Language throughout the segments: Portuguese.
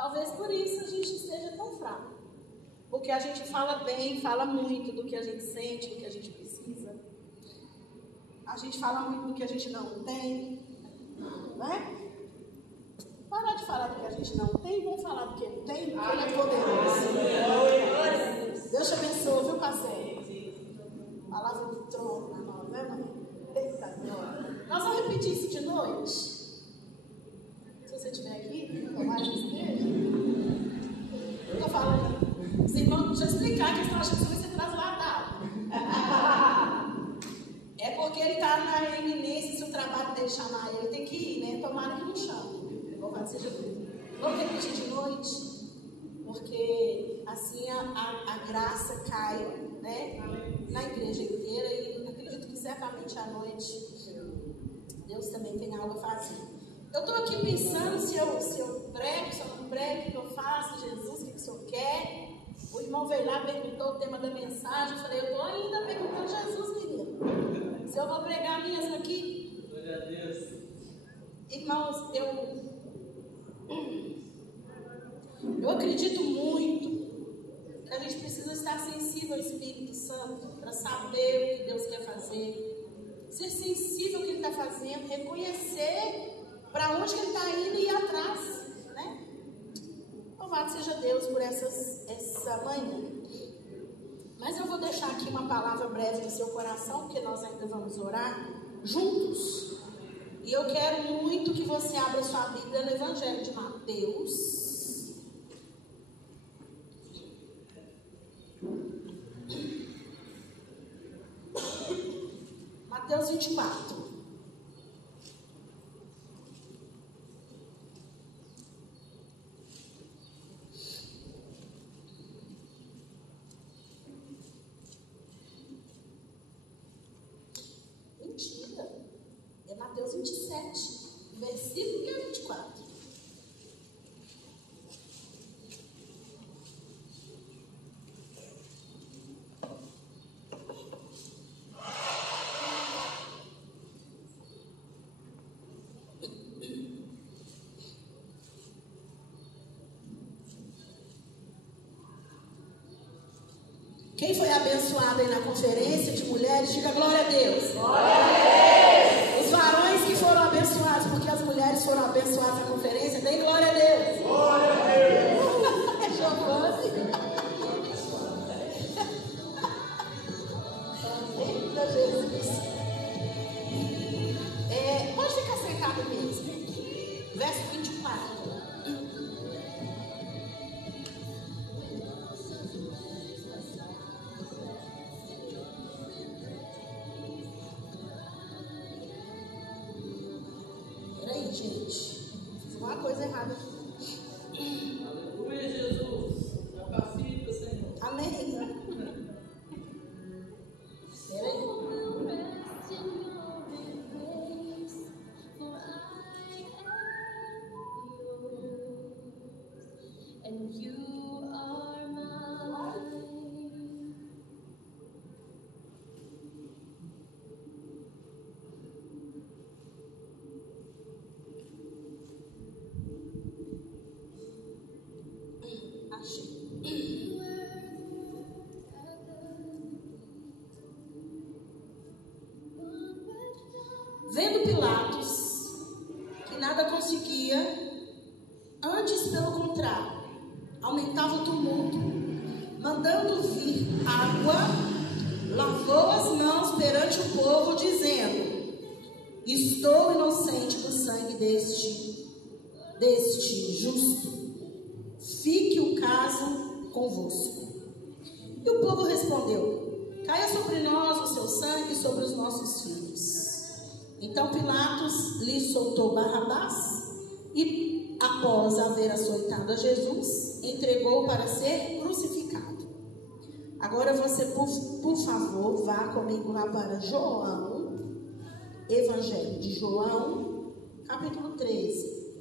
Talvez por isso a gente esteja tão fraco. Porque a gente fala bem, fala muito do que a gente sente, do que a gente precisa. A gente fala muito do que a gente não tem, né? Parar de falar do que a gente não tem, vamos falar do que ele tem, porque ele é poderoso. Deus te abençoe, viu, parceiro? Palavra do trono na mão, né, mãe? Eita, glória. Nós vamos repetir isso de noite. Se você estiver aqui, tomara que esteja. Eu estou falando, os irmãos, deixa eu explicar que eles estão achando que você vai ser trasladado. É porque ele está na iminência, se o trabalho dele chamar ele, tem que ir, né? Tomara que não chame. Louvado seja Deus. Vamos repetir de noite, porque assim a graça cai, né? Na igreja inteira, e acredito que certamente à noite Deus também tem algo a fazer. Eu estou aqui pensando se eu prego, se eu não prego, o que eu faço, Jesus, o que o senhor quer? O irmão veio lá, perguntou o tema da mensagem. Eu falei, eu estou ainda perguntando Jesus, menino. Se eu vou pregar mesmo aqui? Glória a Deus. Irmãos, eu acredito muito que a gente precisa estar sensível ao Espírito Santo para saber o que Deus quer fazer. Ser sensível ao que Ele está fazendo, reconhecer para onde que Ele está indo e ir atrás, né? Louvado seja Deus por essa manhã. Mas eu vou deixar aqui uma palavra breve no seu coração, porque nós ainda vamos orar juntos. E eu quero muito que você abra sua Bíblia no Evangelho de Mateus. Mateus 24. Mentira. É Mateus 27, versículo que é 24. Quem foi abençoado aí na conferência de mulheres, diga glória a Deus. Glória a Deus. Os varões que foram abençoados, porque as mulheres foram abençoadas na conferência, deem glória a Deus. Glória a Deus. É Giovanni. Eita Jesus. Pode ficar sentado mesmo. Verso 24. Gente, fiz uma coisa errada aqui. Aleluia, Jesus. Capacita, Senhor. Amém. Peraí. Vendo Pilatos que nada conseguia, antes pelo contrário, aumentava o tumulto, mandando vir água, lavou as mãos perante o povo, dizendo: estou inocente do sangue deste justo, fique o caso convosco. E o povo respondeu: caia sobre nós o seu sangue e sobre os nossos filhos. Então Pilatos lhe soltou Barrabás e, após haver açoitado a Jesus, entregou para ser crucificado. Agora você, por favor, vá comigo lá para João, Evangelho de João, capítulo 13.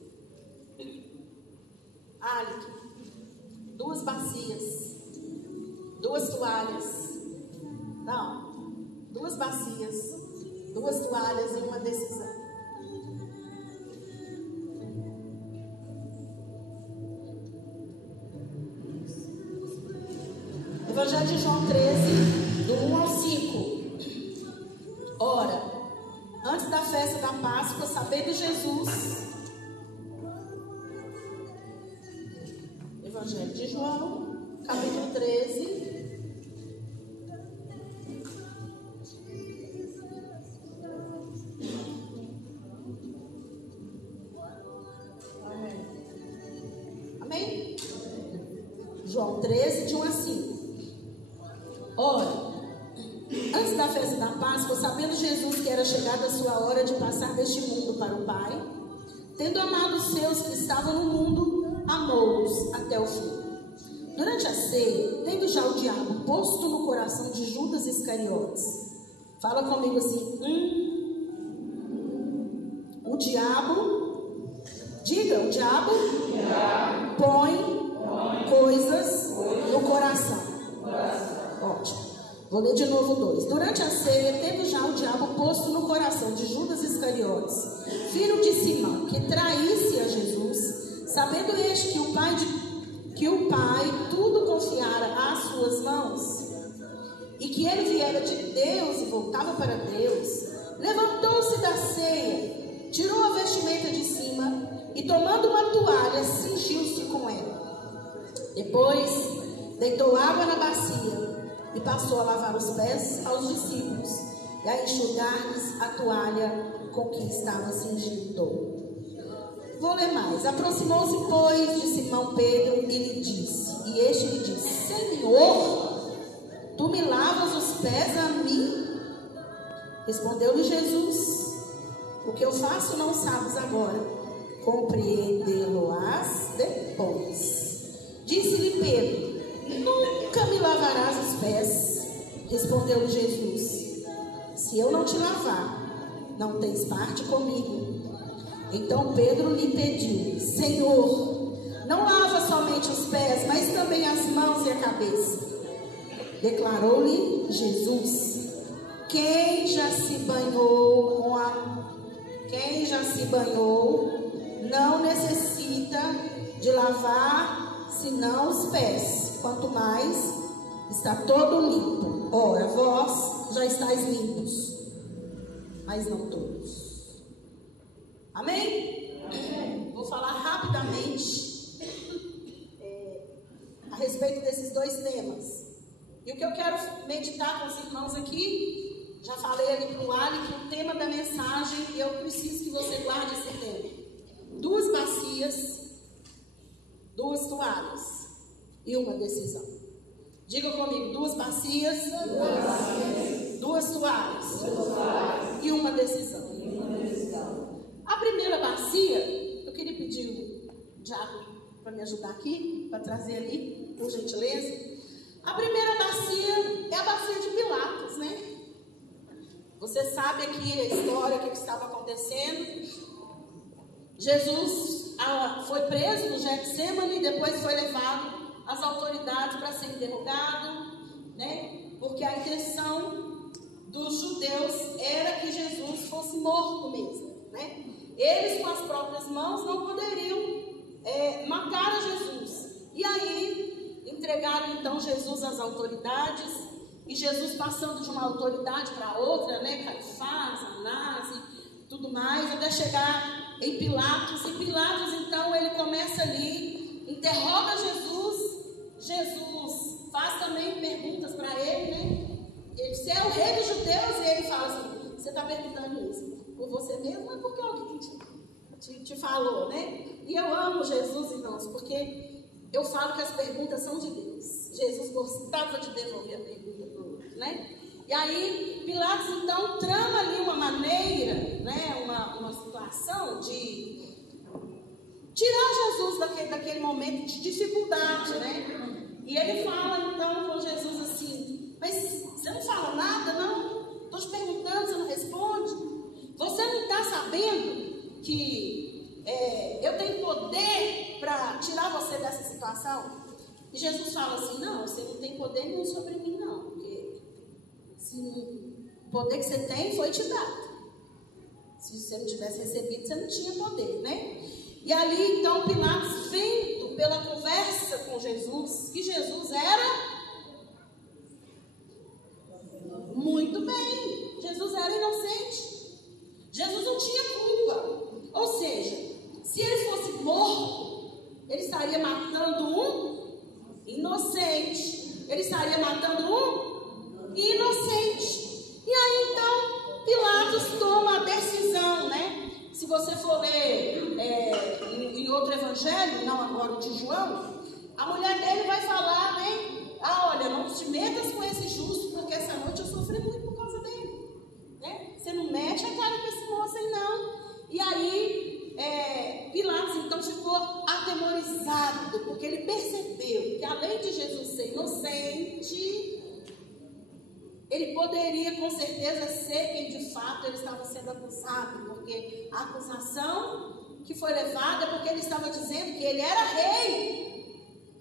Alec, 2 bacias, 2 toalhas, não, 2 bacias, 2 toalhas e uma decisão. Evangelho de João 13, do 1 ao 5. Ora, antes da festa da Páscoa, sabendo Jesus... Evangelho de João, capítulo 13. Amém? João 13, de 1 a 5. Ora, antes da festa da Páscoa, sabendo Jesus que era chegada a sua hora de passar deste mundo para o Pai, tendo amado os seus que estavam no mundo, amou-os até o fim. Durante a ceia, tendo já o diabo posto no coração de Judas Iscariotes, fala comigo assim, o diabo, diga, o diabo põe coisas no coração. Ótimo. Vou ler de novo 2. Durante a ceia, tendo já o diabo posto no coração de Judas Iscariotes, filho de Simão, que traísse a Jesus, sabendo este que o Pai tudo confiara às suas mãos, e que ele viera de Deus e voltava para Deus, levantou-se da ceia, tirou a vestimenta de cima, e tomando uma toalha, cingiu-se com ela. Depois, deitou água na bacia, e passou a lavar os pés aos discípulos, e a enxugar-lhes a toalha com que estava cingido. Vou ler mais. Aproximou-se, pois, de Simão Pedro e lhe disse, e este lhe disse, Senhor, tu me lavas os pés a mim? Respondeu-lhe Jesus, o que eu faço não sabes agora, compreendê-lo-ás depois. Disse-lhe Pedro, nunca me lavarás os pés. Respondeu-lhe Jesus, se eu não te lavar, não tens parte comigo. Então Pedro lhe pediu, Senhor, não lava somente os pés, mas também as mãos e a cabeça. Declarou-lhe Jesus, quem já se banhou não necessita de lavar senão os pés, quanto mais está todo limpo. Ora, vós já estáis limpos, mas não todos. Amém? Amém. Vou falar rapidamente a respeito desses dois temas. E o que eu quero meditar com os irmãos aqui, já falei ali para o Ali que o tema da mensagem, eu preciso que você guarde esse tema. 2 bacias, 2 toalhas e uma decisão. Diga comigo, 2 bacias, 2 toalhas e uma decisão. A primeira bacia, eu queria pedir o diácono para me ajudar aqui, para trazer ali, por gentileza. A primeira bacia é a bacia de Pilatos, né? Você sabe aqui a história, o que estava acontecendo. Jesus foi preso no Getsemane e depois foi levado às autoridades para ser interrogado, né? Porque a intenção dos judeus era que Jesus fosse morto mesmo, né? Eles com as próprias mãos não poderiam matar a Jesus. E aí entregaram então Jesus às autoridades. E Jesus passando de uma autoridade para outra, né? Caifás, Anás e tudo mais, até chegar em Pilatos. E Pilatos então ele começa ali, interroga Jesus. Jesus faz também perguntas para ele, né? Ele diz, você é o rei dos judeus? E ele fala assim, você está perguntando isso por você mesmo, ou porque alguém te falou, né? E eu amo Jesus, irmãos, porque eu falo que as perguntas são de Deus. Jesus gostava de devolver a pergunta para o outro, né? E aí, Pilatos, então, trama ali uma maneira, né? Uma situação de tirar Jesus daquele momento de dificuldade, né? E ele fala, então, com Jesus assim, mas você não fala nada, não? Estou te perguntando, você não responde? Você não está sabendo que eu tenho poder para tirar você dessa situação? E Jesus fala assim, não, você não tem poder nenhum sobre mim, não. Porque o poder que você tem foi te dado. Se você não tivesse recebido, você não tinha poder, né? E ali, então, Pilatos, vendo pela conversa com Jesus, que Jesus era tinha culpa. Ou seja, se ele fosse morto, ele estaria matando um inocente. Ele estaria matando um inocente. E aí então Pilatos toma a decisão, né? Se você for ler em outro evangelho, não agora o de João, a mulher dele vai falar, né? Ah, olha, não te metas com esse justo, porque essa noite eu sofri muito por causa dele, né? Você não mete a cara com esse moço aí, não. E aí, Pilatos então ficou atemorizado, porque ele percebeu que além de Jesus ser inocente, ele poderia com certeza ser quem de fato ele estava sendo acusado, porque a acusação que foi levada é porque ele estava dizendo que ele era rei,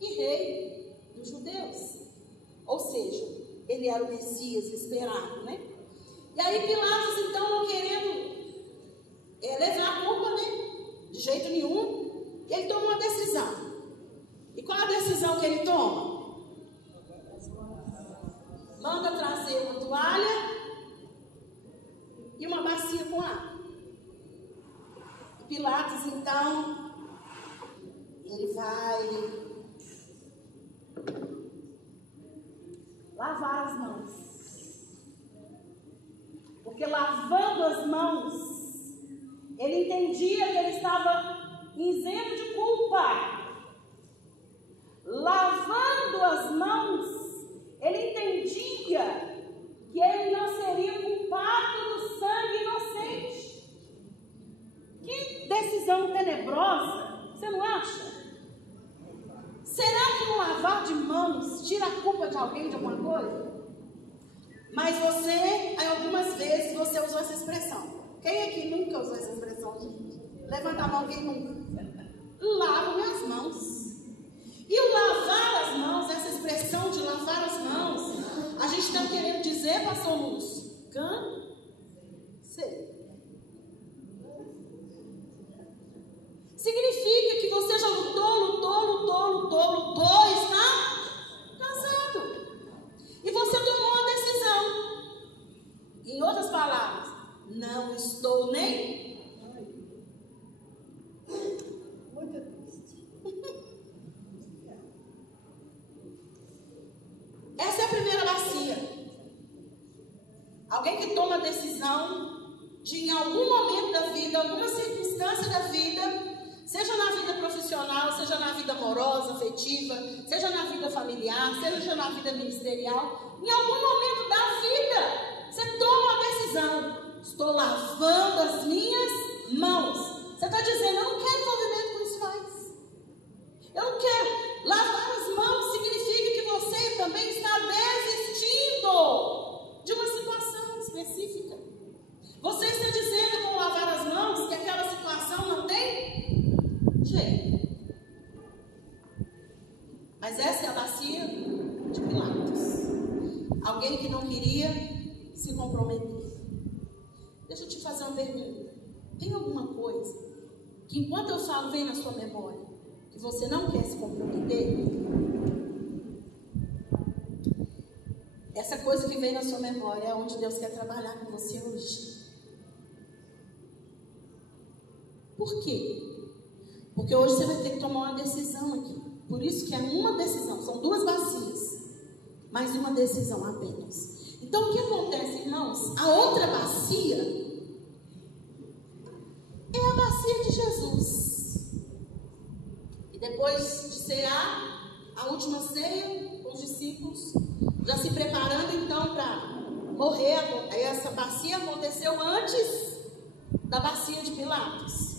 e rei dos judeus. Ou seja, ele era o Messias esperado, né? E aí Pilatos então não querendo levar a culpa, né? De jeito nenhum, ele toma uma decisão. E qual a decisão que ele toma? Manda trazer uma toalha e uma bacia com água. Pilatos, então, ele vai lavar as mãos. Porque lavando as mãos, ele entendia que ele estava isento de culpa. Lavando as mãos, ele entendia que ele não seria culpado do sangue inocente. Que decisão tenebrosa, você não acha? Será que um lavar de mãos tira a culpa de alguém de alguma coisa? Mas você, algumas vezes, você usou essa expressão. Quem aqui nunca usou essa expressão, gente? Levanta a mão quem nunca. Lavo minhas mãos. E o lavar as mãos, essa expressão de lavar as mãos, a gente está querendo dizer, pastor Lúcio, cansei. Significa que você já lutou e está cansado. E você tomou uma decisão. Em outras palavras, não estou nem... Muito triste. Essa é a primeira bacia. Alguém que toma a decisão de, em algum momento da vida, alguma circunstância da vida, seja na vida profissional, seja na vida amorosa, afetiva, seja na vida familiar, seja na vida ministerial, em algum momento da vida, você toma a decisão. Estou lavando as minhas mãos. Você está dizendo, eu não quero envolvimento com isso mais. Eu não quero. Lavar as mãos significa que você também está desistindo de uma situação específica. Você está dizendo com lavar as mãos que aquela situação não tem jeito. Mas essa é a bacia de Pilatos. Alguém que não queria se comprometer. Deixa eu te fazer uma pergunta. Tem alguma coisa que enquanto eu falo vem na sua memória que você não quer se comprometer? Essa coisa que vem na sua memória é onde Deus quer trabalhar com você hoje. Por quê? Porque hoje você vai ter que tomar uma decisão aqui. Por isso que é uma decisão, são duas bacias, mas uma decisão apenas. Então o que acontece, irmãos? A outra bacia é a bacia de Jesus. E depois de cear, a última ceia, os discípulos já se preparando então para morrer. Essa bacia aconteceu antes da bacia de Pilatos.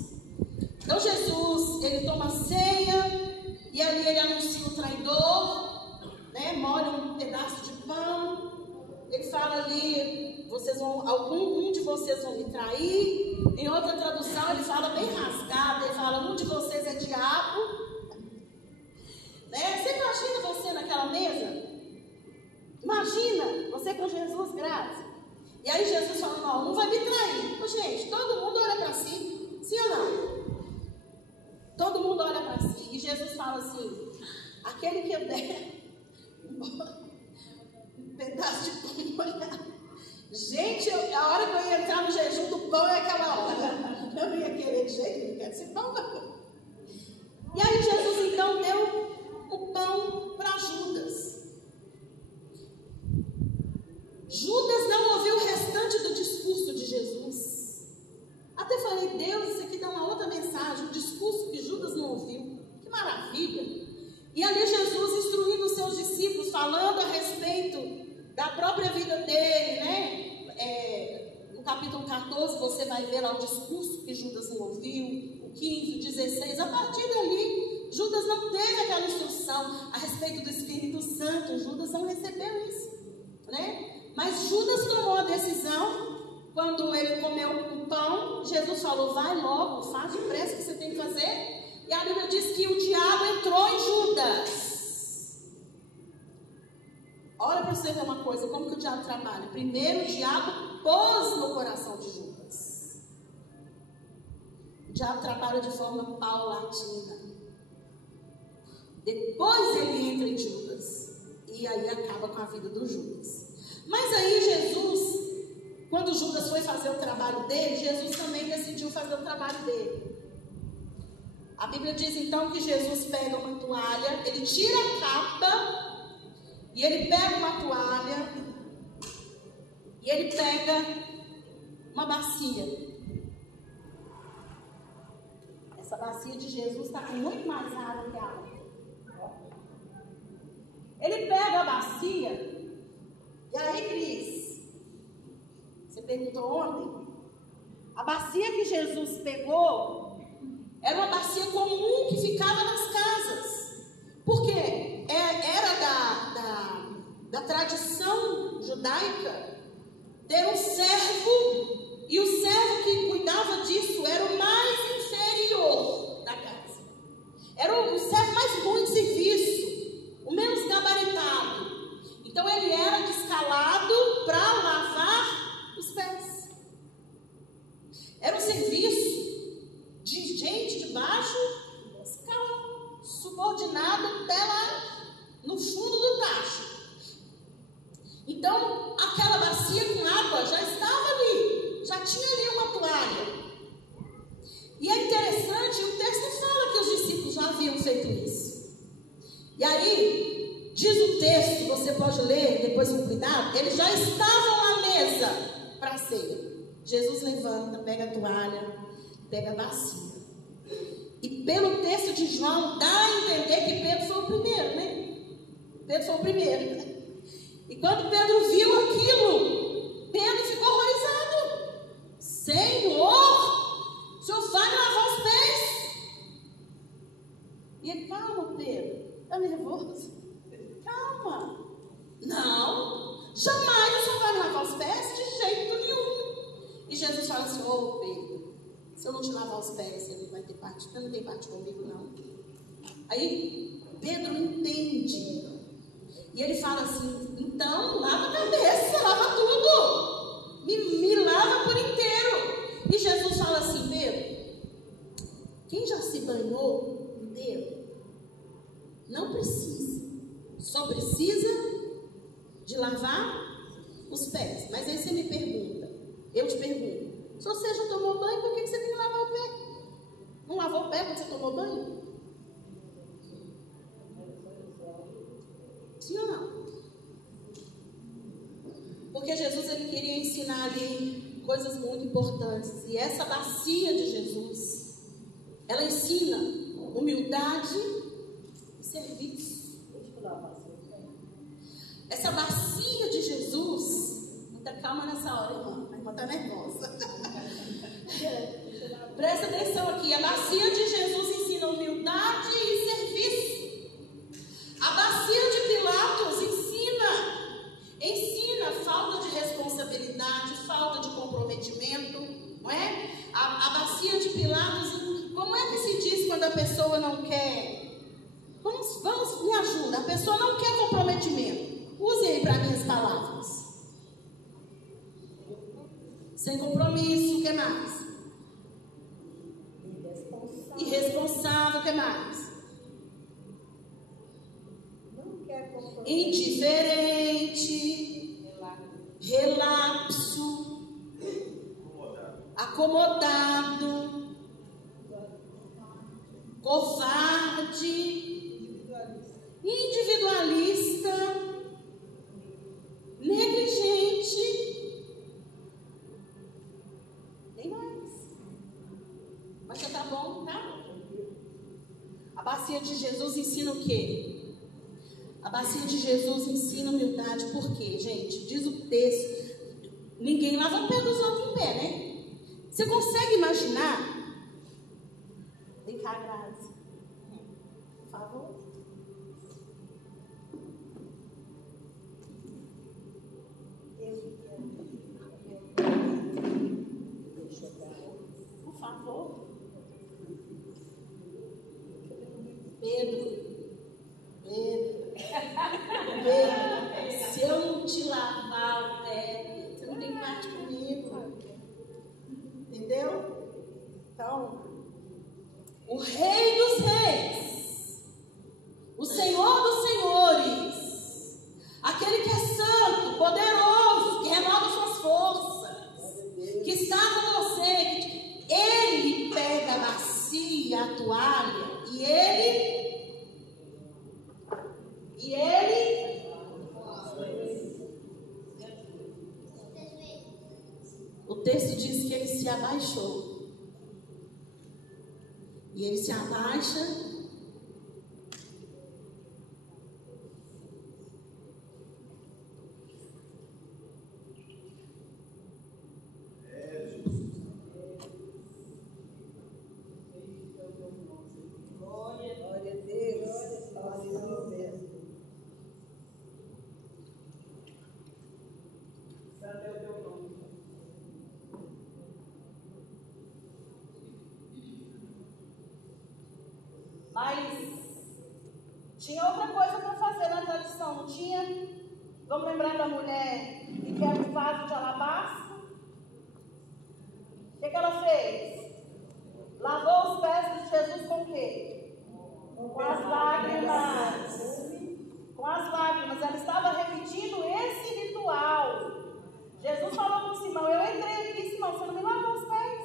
Então Jesus, ele toma a ceia e ali ele anuncia o traidor, né? Molha um pedaço de pão. Ele fala ali, um de vocês vão me trair. Em outra tradução ele fala bem rasgado, ele fala, um de vocês é diabo. Né? Você imagina você naquela mesa? Imagina você com Jesus, graça. E aí Jesus fala, não, um vai me trair. Gente, todo mundo olha para si, sim ou não? Todo mundo olha para si. E Jesus fala assim, aquele que eu der um pedaço de pão molhado, Gente, a hora que eu ia entrar no jejum do pão é aquela hora. Eu não ia querer de jeito nenhum, não quero esse pão não. E aí Jesus então deu o pão para Judas. Judas não ouviu o restante do discurso de Jesus. Até falei, Deus, isso aqui dá uma outra mensagem, um discurso que Judas não ouviu. Que maravilha! E ali Jesus instruindo os seus discípulos, falando a respeito da própria vida dele, né? No capítulo 14 você vai ver lá o discurso que Judas não ouviu, o 15, o 16, a partir dali Judas não teve aquela instrução a respeito do Espírito Santo, Judas não recebeu isso, né? Mas Judas tomou a decisão, quando ele comeu o pão, Jesus falou, vai logo, faz depressa o que você tem que fazer, e a Bíblia diz que o diabo entrou em Judas. Olha para você ver uma coisa, como que o diabo trabalha. Primeiro o diabo pôs no coração de Judas. O diabo trabalha de forma paulatina. Depois ele entra em Judas. E aí acaba com a vida do Judas. Mas aí Jesus, quando Judas foi fazer o trabalho dele, Jesus também decidiu fazer o trabalho dele. A Bíblia diz então que Jesus pega uma toalha, ele tira a capa, e ele pega uma toalha, e ele pega uma bacia. Essa bacia de Jesus está com muito mais água que a outra. Ele pega a bacia, e aí, Cris, você perguntou ontem, a bacia que Jesus pegou era uma bacia comum que ficava nas casas. Por quê? Era da tradição judaica ter um servo, e o servo que cuidava disso era o mais inferior da casa. Era o servo mais ruim de serviço, o menos gabaritado. Então ele era descalado para lavar os pés. Era um serviço de gente de baixo, escala, subordinada até lá no fundo do tacho. Então, aquela bacia com água já estava ali, já tinha ali uma toalha. E é interessante, o texto fala que os discípulos já haviam feito isso. E aí, diz o texto, você pode ler depois com cuidado, eles já estavam à mesa para a ceia. Jesus levanta, pega a toalha, pega a bacia. E pelo texto de João, dá a entender que Pedro foi o primeiro, né? Pedro foi o primeiro. E quando Pedro viu aquilo, Pedro ficou horrorizado. Senhor, o Senhor vai me lavar os pés? E ele, calma, Pedro, está nervoso? Calma. Não, jamais o Senhor vai me lavar os pés de jeito nenhum. E Jesus fala assim, ô Pedro, se eu não te lavar os pés, você não vai ter parte, você não tem parte comigo, não. Aí Pedro entende. E ele fala assim, então, lava a cabeça, lava tudo. Me lava por inteiro. E Jesus fala assim, Pedro, quem já se banhou inteiro, não precisa. Só precisa de lavar os pés. Mas aí você me pergunta, eu te pergunto, se você já tomou banho, por que você tem que lavar o pé? Não lavou o pé quando você tomou banho? Sim ou não? Porque Jesus ele queria ensinar ali coisas muito importantes. E essa bacia de Jesus, ela ensina humildade e serviço. Essa bacia de Jesus, muita calma nessa hora, irmã. A irmã está nervosa. Presta atenção aqui. A bacia de Jesus ensina humildade e serviço. A bacia de Pilatos ensina falta de responsabilidade, falta de comprometimento, não é? A bacia de Pilatos, como é que se diz quando a pessoa não quer? Vamos, me ajuda. A pessoa não quer comprometimento. Use aí para mim as palavras. Sem compromisso, o que mais? Irresponsável, o que mais? Indiferente, relapso, acomodado, covarde, individualista, negligente. Tem mais. Mas já tá bom, tá? A bacia de Jesus ensina o quê? A bacia de Jesus ensina humildade. Por quê, gente? Diz o texto. Ninguém lava o pé dos outros em pé, né? Você consegue imaginar? Vem cá, Grazi. Por favor. Por favor. Pedro, se eu não te lavar o pé, você não tem parte comigo. Entendeu? Então, o Rei dos Reis, o Senhor dos Senhores, aquele que é santo, poderoso, que renova suas forças, que está com você, ele pega a bacia, a toalha, e ele o texto diz que ele se abaixou. E ele se abaixa. Mas tinha outra coisa para fazer na tradição, não tinha? Vamos lembrar da mulher que quer um vaso de alabastro? O que ela fez? Lavou os pés de Jesus com o quê? Com as lágrimas. Com as lágrimas. Ela estava repetindo esse ritual. Jesus falou com Simão: eu entrei aqui, Simão, você não me lavou os pés.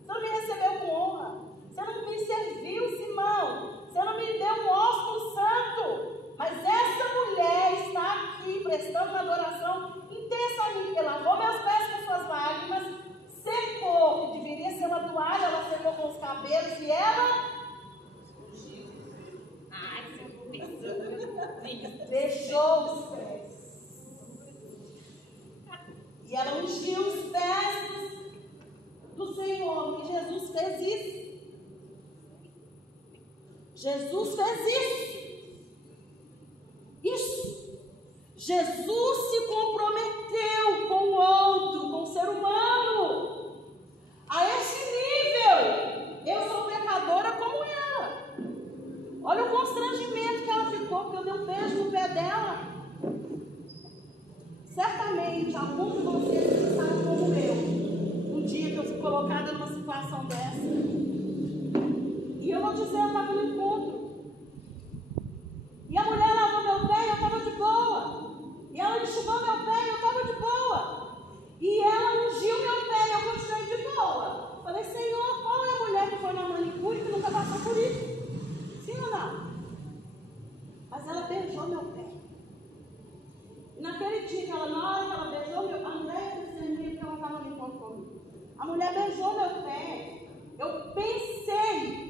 Você não me recebeu com honra. Você não me serviu, Simão. Você não me deu um ósculo santo. Mas essa mulher está aqui prestando uma adoração intensamente. Ela lavou meus pés com suas lágrimas, secou, que deveria ser uma toalha, ela secou com os cabelos e ela beijou os pés. E ela ungiu os pés do Senhor. E Jesus fez isso. Jesus fez isso. Isso. Jesus se comprometeu com o outro, com o ser humano. A esse nível. Eu sou pecadora como ela. Olha o constrangimento que ela ficou, porque eu dei um beijo no pé dela. Certamente, alguns de vocês pensaram como eu, no dia que eu fui colocada numa situação dessa. E eu vou dizer, eu estava no encontro. E a mulher lavou meu pé e eu estava de boa. E ela enxugou meu pé e eu estava de boa. E ela ungiu meu pé e eu continuei de boa. Falei: Senhor, qual é a mulher que foi na manicure que nunca passou por isso? Sim ou não? Mas ela beijou meu pé. E naquele dia, na hora que ela beijou meu pé, a mulher discernia que ela estava no encontro comigo. A mulher beijou meu pé. Eu pensei.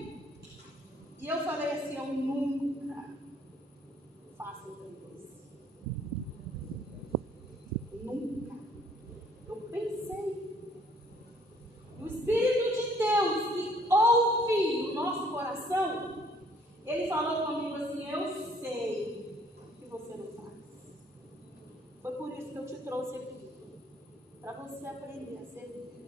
E eu falei assim: eu nunca faço isso. Nunca. Eu pensei. O Espírito de Deus que ouve o nosso coração, ele falou comigo assim: eu sei que você não faz. Foi por isso que eu te trouxe aqui. Para você aprender a servir.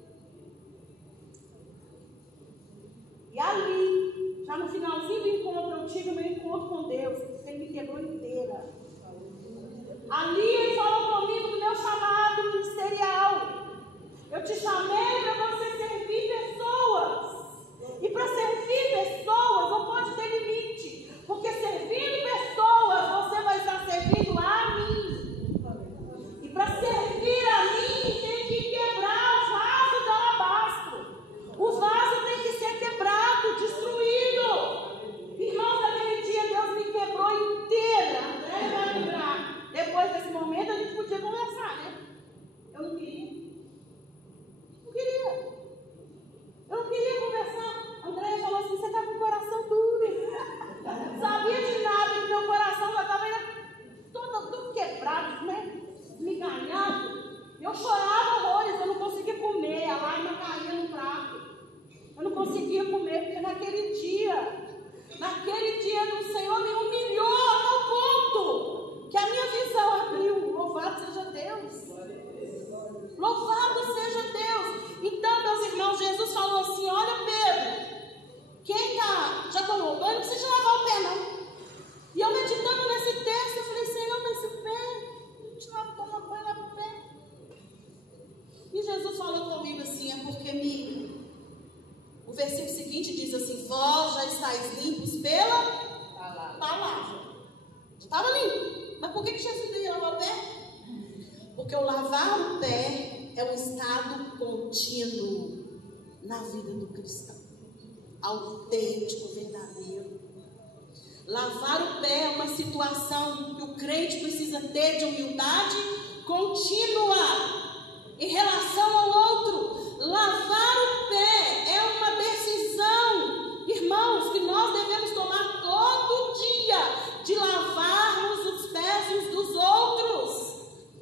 E ali, já no finalzinho do encontro, eu tive o meu encontro com Deus. Ele me quebrou inteira. Ali ele falou comigo do meu chamado ministerial. Eu te chamei para você servir pessoas. E para servir pessoas não pode ter limite. Porque servindo pessoas, você vai estar servindo a mim. E para servir a o Senhor me humilhou a tal ponto que a minha visão abriu. Louvado seja Deus. Louvado seja Deus. Então, meus irmãos, Jesus falou assim: olha, Pedro, quem já tomou banho não precisa lavar o pé, não. E eu meditando nesse texto, eu falei: Senhor, mas esse pé, a gente não toma banho, lava o pé. E Jesus falou comigo assim: é porque o versículo seguinte diz assim: vós já estáis limpos pela palavra. Já estava limpo. Mas por que Jesus ia lavar o pé? Porque o lavar o pé é um estado contínuo na vida do cristão, autêntico, verdadeiro. Lavar o pé é uma situação que o crente precisa ter de humildade contínua em relação ao outro. Lavar o pé é uma decisão, irmãos, que nós devemos tomar todo dia, de lavarmos os pés uns dos outros.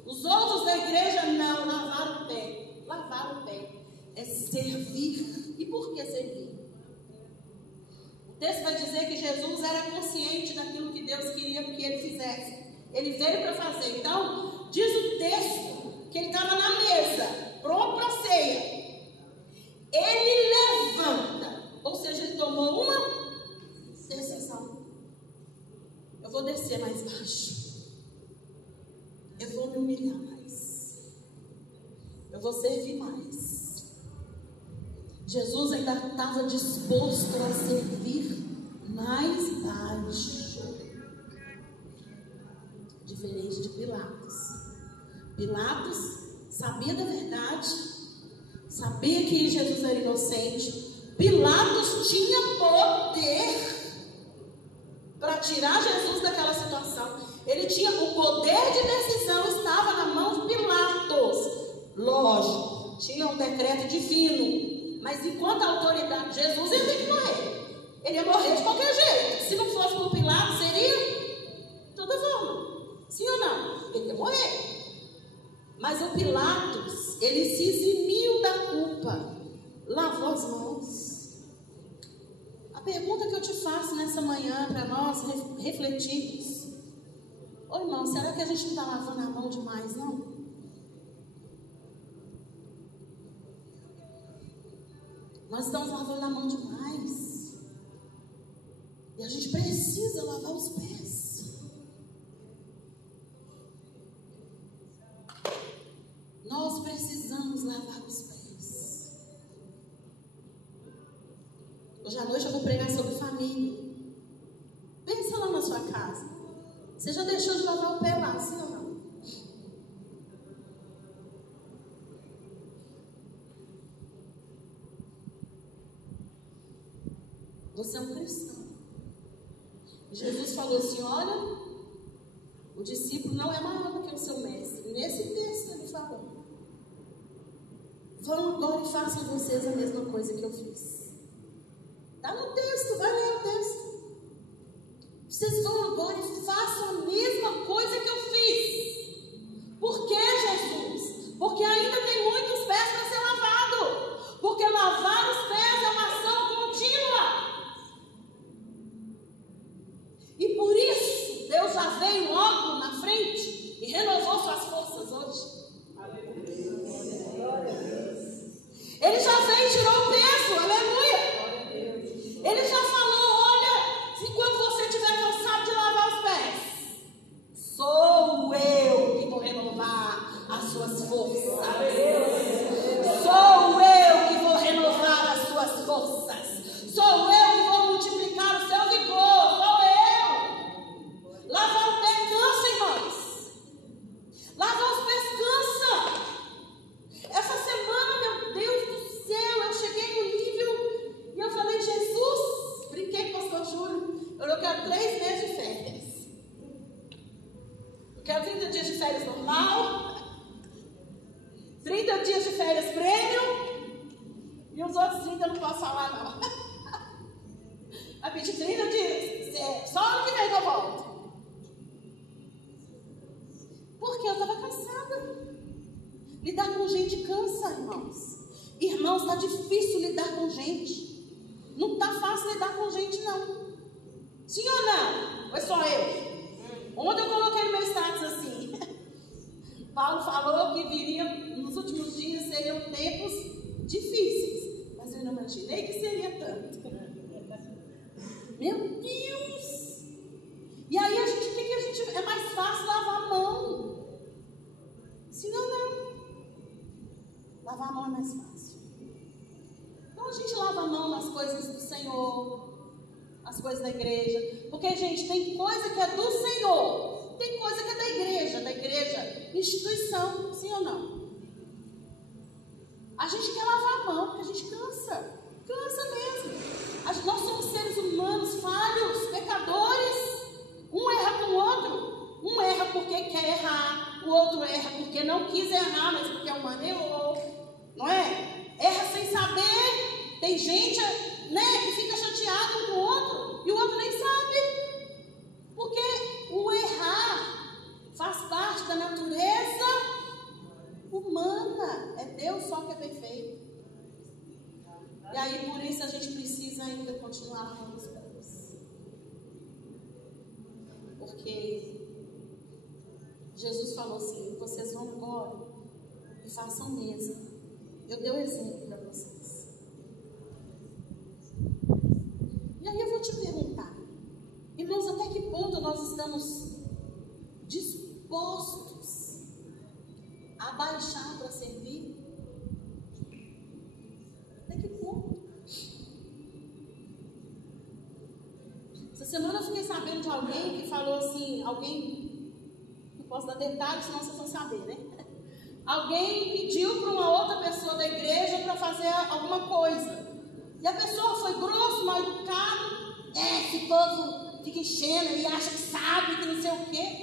Os outros da igreja não. Lavar o pé. Lavar o pé é servir. E por que servir? O texto vai dizer que Jesus era consciente daquilo que Deus queria que ele fizesse. Ele veio para fazer. Então, diz o texto que ele estava na mesa, pronto para a ceia. Ele levanta, ou seja, ele tomou uma decisão. Eu vou descer mais baixo. Eu vou me humilhar mais. Eu vou servir mais. Jesus ainda estava disposto a servir mais baixo. Diferente de Pilatos. Pilatos sabia da verdade, sabia que Jesus era inocente. Pilatos tinha poder para tirar Jesus daquela situação. Ele tinha o poder de decisão, estava na mão de Pilatos. Lógico, tinha um decreto divino, mas enquanto a autoridade de Jesus, ele tem que morrer. Ele ia morrer de qualquer jeito. Se não fosse por Pilatos, seria de toda forma. Sim ou não? Ele ia morrer. Mas o Pilatos, ele se eximiu da culpa, lavou as mãos. A pergunta que eu te faço nessa manhã, para nós refletirmos: ô irmão, será que a gente não está lavando a mão demais, não? Nós estamos lavando a mão demais. E a gente precisa lavar os pés. Nós precisamos lavar os pés. Hoje à noite eu vou pregar sobre família. Pensa lá na sua casa. Você já deixou de lavar o pé lá, sim ou não? Você é um cristão. Jesus falou assim: olha, o discípulo não é maior do que o seu mestre. Nesse texto ele falou: vão agora e façam vocês a mesma coisa que eu fiz. Está no texto, vai ler o texto. Vocês vão agora e façam a mesma coisa que eu fiz. Por que, Jesus? Porque ainda tem muitos pés para ser lavado. Porque lavar os pés é uma ação contínua. E por isso, Deus já veio logo na frente e renovou suas forças hoje. Ele já veio e tirou o peso, aleluia. Ele já falou: olha, enquanto você estiver cansado de lavar os pés, sou eu que vou renovar as suas forças. Sou eu que vou renovar as suas forças. Sou eu que vou multiplicar o seu vigor. Sou eu. Lavar o pé cansa, irmãos. Lavar os pés cansa. Essa semana, meu Deus do céu, eu cheguei no nível e eu falei: Jesus, brinquei com o pastor Júlio, eu quero 3 meses de férias. Eu quero 30 dias de férias normal, 30 dias de férias prêmio, e os outros 30 eu não posso falar, não. Vai pedir 30 dias, só ano que vem que eu volto. Porque eu estava cansada. Lidar com gente cansa, irmãos. Irmãos, está difícil lidar com gente. Não está fácil lidar com gente, não. Sim ou não? Ou é só eu? Ontem eu coloquei no meu status assim. Paulo falou que viria, nos últimos dias seriam tempos difíceis. Mas eu não imaginei que seria tanto. Meu Deus! E aí é mais fácil lavar a mão. Se não. Lavar a mão é mais fácil. Então a gente lava a mão nas coisas do Senhor, as coisas da igreja. Porque, gente, tem coisa que é do Senhor, tem coisa que é da igreja, instituição, sim ou não? A gente quer lavar a mão, porque a gente cansa mesmo. Nós somos seres humanos, falhos, pecadores. Um erra com o outro. Um erra porque quer errar, o outro erra porque não quis errar, mas porque o humano errou. Não é? Erra sem saber. Tem gente, que fica chateado com o outro e o outro nem sabe. Porque o errar faz parte da natureza humana. É Deus só que é perfeito. E aí por isso a gente precisa ainda continuar com os pés. Porque Jesus falou assim: vocês vão agora e façam mesmo. Eu dei um exemplo para vocês. E aí eu vou te perguntar, irmãos, até que ponto nós estamos dispostos a baixar para servir? Até que ponto? Essa semana eu fiquei sabendo de alguém que falou assim, não posso dar detalhes, senão vocês vão saber, né? Alguém pediu para uma outra pessoa da igreja para fazer alguma coisa. E a pessoa foi grosso, mal educado. Esse povo fica enchendo e acha que sabe, que não sei o quê.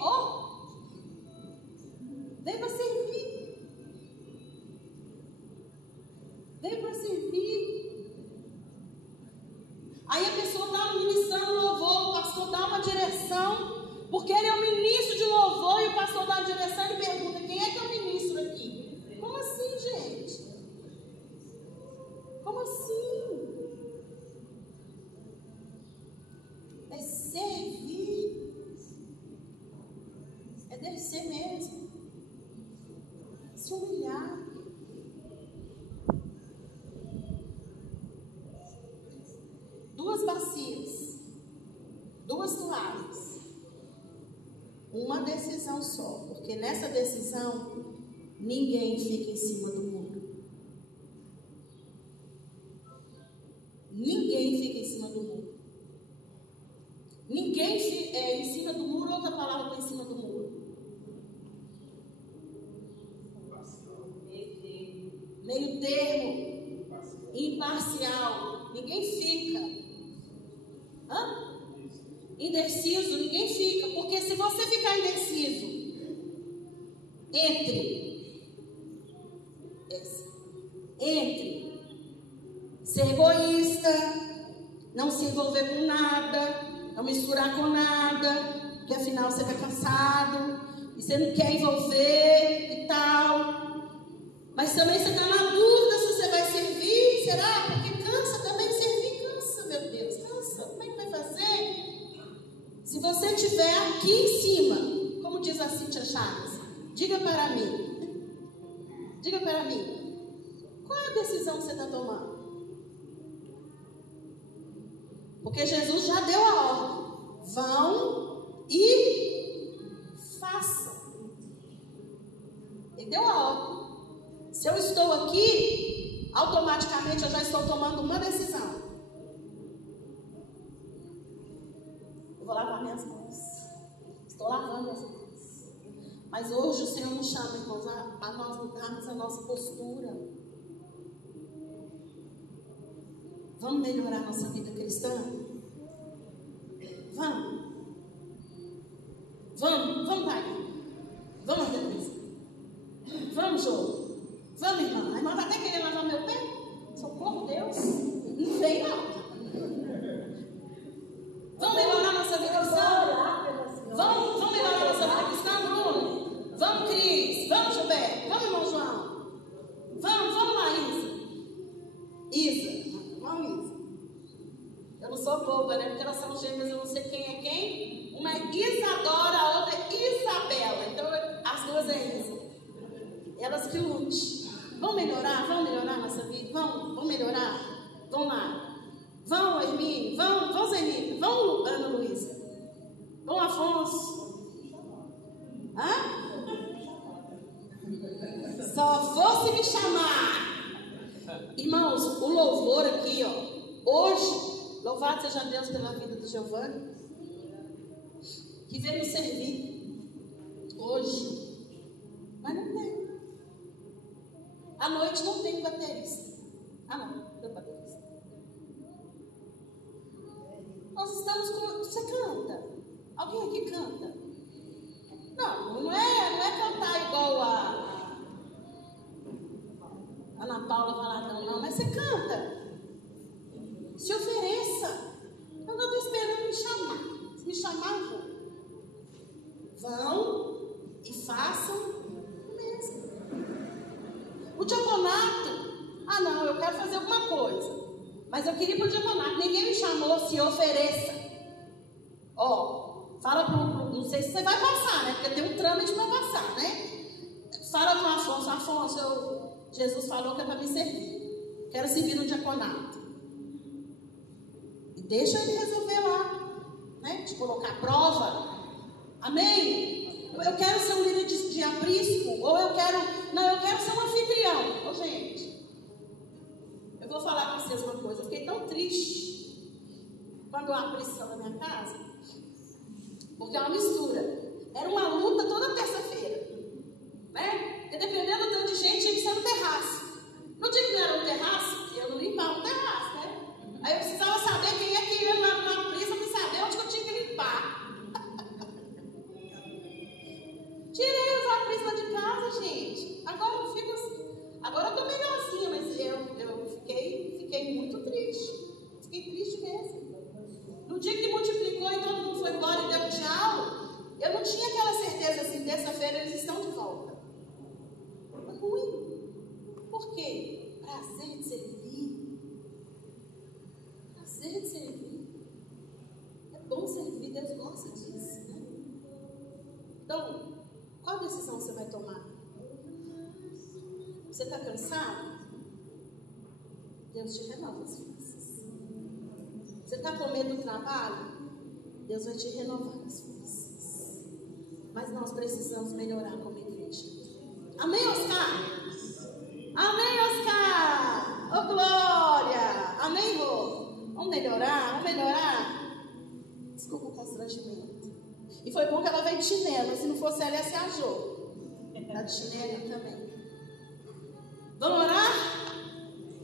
Veio para servir. Veio para servir. Aí a pessoa dá uma ministrando louvor, o pastor dá uma direção, porque ele é o ministro de louvor e o pastor dá uma direção e pergunta: quem é que é o ministro aqui? Como assim, gente? Como assim? É servir. É descer mesmo. Se humilhar. Duas bacias. Duas toalhas. Uma decisão só. Porque nessa decisão, ninguém fica em cima do muro. Ninguém fica em cima do muro. Ninguém é em cima do muro, outra palavra para em cima do muro. Meio termo. Imparcial. Ninguém fica. Indeciso, ninguém fica. Porque se você ficar indeciso entre ser egoísta, não se envolver com nada, não misturar com nada, que afinal você está cansado e você não quer envolver e tal, mas também você está na dúvida se você vai servir. Será? Porque cansa também, servir cansa, meu Deus, cansa. Como é que vai fazer? Se você estiver aqui em cima, como diz a Cíntia Chaves, diga para mim, qual é a decisão que você está tomando? Porque Jesus já deu a ordem: vão e façam. Ele deu a ordem. Se eu estou aqui, automaticamente eu já estou tomando uma decisão. Eu vou lavar minhas mãos. Estou lavando as mãos. Mas hoje o Senhor nos chama, irmãos, a nós mudarmos a nossa postura. Vamos melhorar nossa vida cristã? Vamos, Pai. Vamos, Deus. Vamos, Jô. Vamos, irmã. A irmã vai até querer lavar meu pé? Socorro, Deus. Não vem, não. Vamos melhorar nossa vida cristã? Vamos melhorar nossa vida cristã, Bruno? Vamos, Cris. Vamos, Gilberto. Vamos, irmão João. Vamos lá, Isa. Vamos, Isa. Eu não sou boba, né? Porque nós somos gêmeas, eu não sei quem é quem. o louvor aqui, ó. Hoje, louvado seja Deus pela vida do Giovanni, que veio nos servir hoje. Mas não tem. À noite não tem baterista. Não tem baterista. Nós estamos com... Você canta? Alguém aqui canta? Não é cantar igual a Ana Paula Valadão, não, mas você canta. Se ofereça. Eu não estou esperando me chamar. Se me chamar, eu vou. Vão e façam mesmo. O diaconato, não, eu quero fazer alguma coisa. Mas eu queria ir para o diaconato. Ninguém me chamou, se ofereça. Fala para não sei se você vai passar, né? Porque tem um trâmite para passar, né? Fala com o Afonso. Afonso, Jesus falou que é para me servir. Quero servir no diaconato. E deixa ele resolver lá, né? De colocar a prova. Amém? Eu quero ser um líder de aprisco, ou eu quero ser um anfitrião. Gente, eu vou falar para vocês uma coisa. Eu fiquei tão triste quando o aprisco estava na minha casa. Porque é uma mistura. Era uma luta toda terça-feira. Né? Porque dependendo do tanto de gente, tinha que ser no terraço. No dia que não era no terraço, eu não limpava o terraço, né? Aí eu precisava saber quem é que ia na prisa para saber onde que eu tinha que limpar. Tirei os apriscos de casa, gente. Agora eu fico assim. Agora eu tô melhorzinha, mas eu fiquei muito triste. Fiquei triste mesmo. No dia que multiplicou e todo mundo foi embora e deu tchau, eu não tinha aquela certeza assim, terça-feira eles estão de volta. Foi ruim. Por quê? Prazer de servir. Prazer de servir. É bom servir, Deus gosta disso. Né? Então, qual decisão você vai tomar? Você está cansado? Deus te renova as forças. Você está com medo do trabalho? Deus vai te renovar as forças. Mas nós precisamos melhorar como igreja. Amém, Oscar? Amém, Oscar? Ô, glória! Amém, Rô? Vamos melhorar? Desculpa o constrangimento. E foi bom que ela veio de chinelo. Se não fosse ela, ia se ajou. Está de chinelo também. Vamos orar?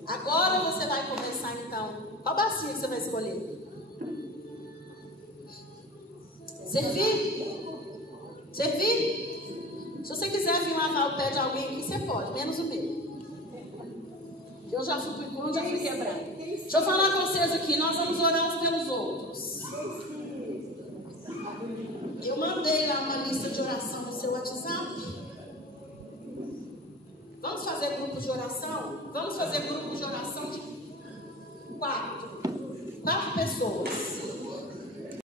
Agora você vai começar então. Qual bacia que você vai escolher? Servir? Se você quiser vir lavar o pé de alguém aqui, você pode, menos o meu. Eu já fui quebrado. Deixa eu falar com vocês aqui, nós vamos orar uns pelos outros. Eu mandei lá uma lista de oração no seu WhatsApp. Vamos fazer grupo de oração? Vamos fazer grupo de oração de 4 pessoas.